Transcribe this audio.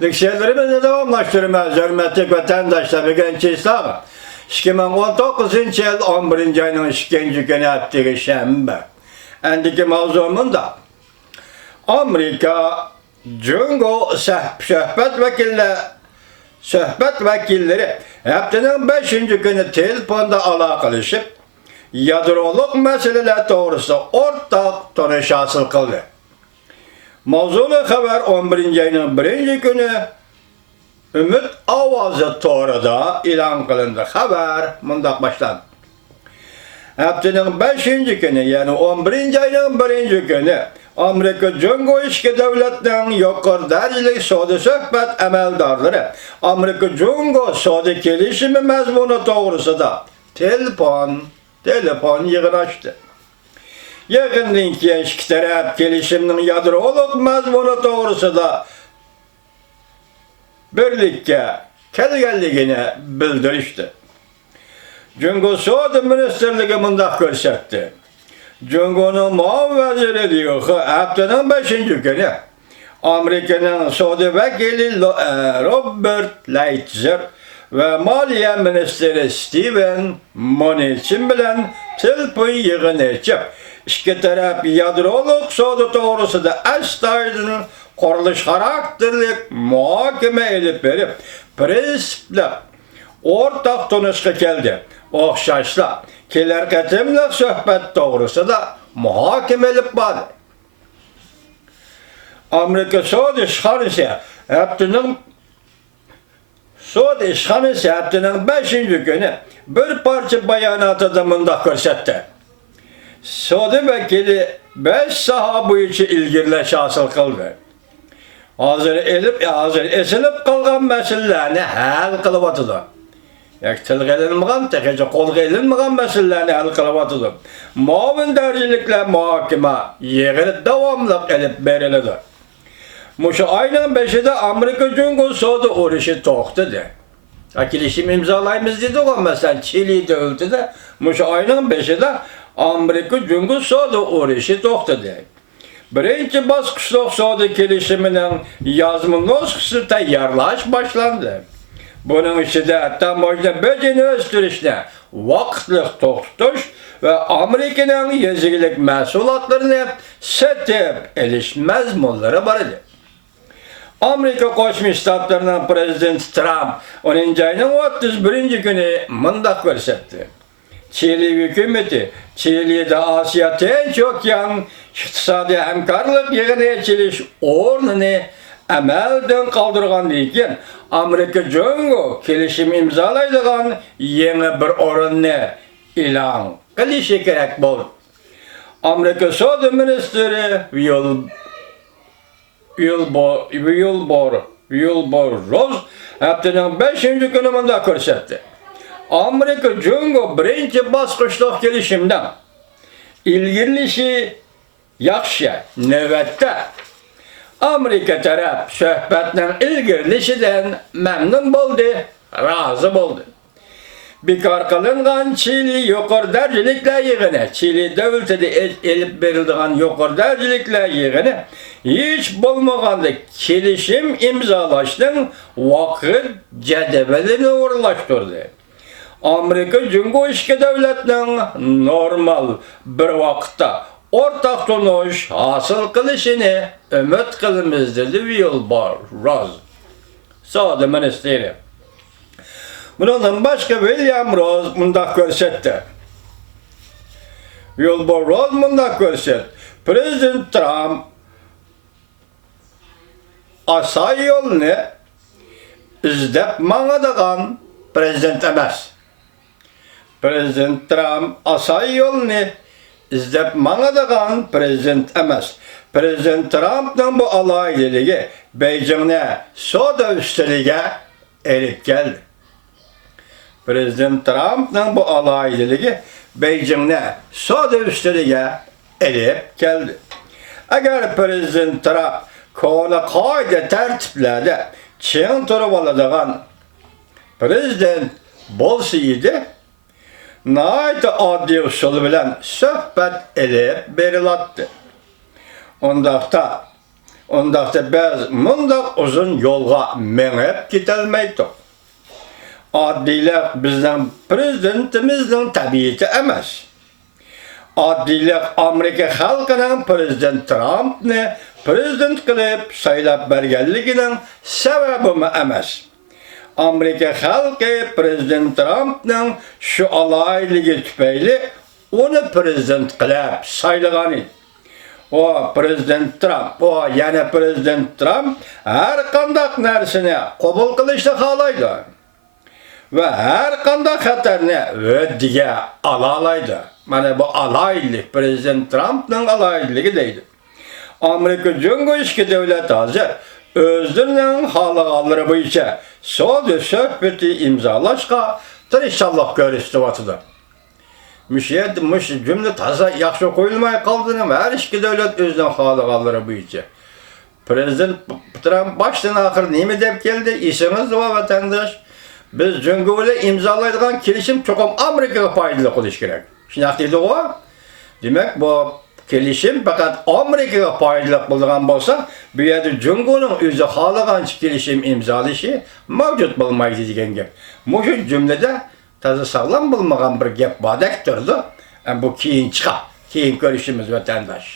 Şeylerimizi devamlaştırmaz, hürmetli vatandaşlar ve genç İslam. 2019 yıl 11. ayının 2. günü yaptığı şembe. Endiki mavzumunda Amerika, Cungo söhbet vekilleri haftanın 5. günü telefonda alakalaşıp yadroluk meseleler doğrusu ortak tanış hasıl kıldı. Mavzulu haber 11. ayının 1. günü Ümit Avazı Toru'da ilan kılındı. Haber mundak başlandı. Haftanın 5. günü yani 11. ayının 1. günü Amerika Cungo İşki Devletinin yukarı dereceli Suudi söhbet emeldarları Amerika Cungo Suudi gelişimi mezmunu doğrusu da telefon yığın açtı. Yığından ki iki taraf gelişiminin yadroluk mezmunu doğrusu da birlikte kelgelliğini bildirişti. Cungo Suudi Ministerliği mundak görsetti. Cungo'nun muavveziri diyor ki haftanın 5. günü Amerika'nın Suudi vekili Robert Lighthizer ve Maliye Ministeri Steven Mnuchin bilen telefon yığını açıp iki taraf yadroluk Suudi doğrusu da astaydın kuruluş karakterlik muhakeme edip verip prensiple ortak tanışka geldi. Okşaşla kiler ketimlik söhbet doğrusu da muhakeme edip vardı. Amerika Suudi işhanesi haftanın 5. günü bir parça bayanatı da mundak görsetti. Suudi vekili 5 saha için ilgirleş hasıl kıldı. Hazır esilip kalgan meselelerini hal kılıp atıdı. Tilg elinmeyen, tekece kol elinmeyen meselelerini hal kılıp atıdı. Muavin dercilikle muhakeme yığılıp devamlık edip verildi. Muşu ayının 5'inde Amerika Cungo Suudi uğraşı toxtadı. Akilişim imzalayımız dedi o mesela Çili devleti de Muşu ayının 5'inde Amerika Cungo Suudi uğraşı toxtadı. Birinci baskışlık Suudi gelişiminin yazma nüshası tayarlaş başlandı. Bunun içinde tam boyunca böceğini östürüşüne vakitlik toxtuş ve Amerika'nın yezigilik mesulatlarını setip elişmez molları vardı. Amerika Koçmuş Ştatlarının Prezident Trump 10. ayının 31. günü mundak görsetti. Çili hükümeti, Çili'de Asya en çok yan iktisadi hemkarlık yığını açılış ornunu emelden kaldırgan deyken Amerika Cungo kelişim imzalaydıgan yeni bir orunu ilan kılışı gerek buldu. Amerika Suudi Ministeri Wilbur Ross haftanın 5. günü mundak görsetti. Amerika Cungo birinci baskışlık gelişimden ilgilişi yaxşı növbette Amerika taraf söhbetinin ilgilişinden memnun buldu, razı buldu. Bekar kılıngan Çili yukarı dercilikle yığını, Çili devleti de elip verildiğin yukarı dercilikle yığını hiç bulmağandı gelişim imzalaştın vakit cedvelini uğurlaştırdı. Amerika Cungo İşki Devleti'nin normal bir vakitte ortak tanış hasıl kılışını ümit kılımız dedi Wilbur Ross. Suudi Ministeri. Bundan başka William Ross mundak görsetti. Wilbur Ross mundak görsetti. Prezident Trump asay yolunu izlep mağadagan prezident emas. Prezident Trump asay yolunu izlep mağadagan prezident emas. Prezident Trump'ın bu alayliliği Beijing'e soda üsteliğe elip geldi. Prezident Trump'ın bu alayliliği Beijing'e soda üsteliğe elip geldi. Eğer Prezident Trump konu kaide tertiplerde Çin turbaladığın prezident bolsaydı, nayda adli usulü bilen söhbet edip berilattı. Ondaqda Ondaqda biz mundaq uzun yolga menep gitolmaydik. Oddiylik bizning prezidentimizning tabiati emas. Oddiylik Amerika xalqining prezident Trumpni prezident qilib saylab berganligining sababi emas. Amerika xalqi prezident Trumpning shu alayligi tufayli onu prezident qilib saylagan edi. O prezident Trump, yana prezident Trump har qanday narsani qabul qilishni xohlaydi. Ve her qanday xatarni o'ziga alalaydı. Mana bu alaylik prezident Trump'ның alayligi deydi. Amerika Cumhur İşki devleti hazır özlerinin halaqalları bo'yicha so'z söhbeti imzalashga tirishchilik ko'rsatdi. Mush cümle taza yaxshi qo'yilmay qoldini her ikki devlet o'zining halaqalları bo'yicha. Prezident Trump baştan axir nima deb keldi? Esingiz va vatandaş. Biz Cumhur'la imzalaydigan kelishim çoxum Amerikaga foydali qilish kerak. Shunday dedi o. Demak, bu kelishim faqat Amerikaga foydali bo'lgan bo'lsa, bu yerda Cumhurning o'zi xohlagancha kelishim imzalashi mavjud bo'lmaydi degan gap. Mushu jumlada toza sog'lom bo'lmagan bir gap bordek turdi. Bu keyin chiqadi. Keyin ko'rishimiz vatandosh.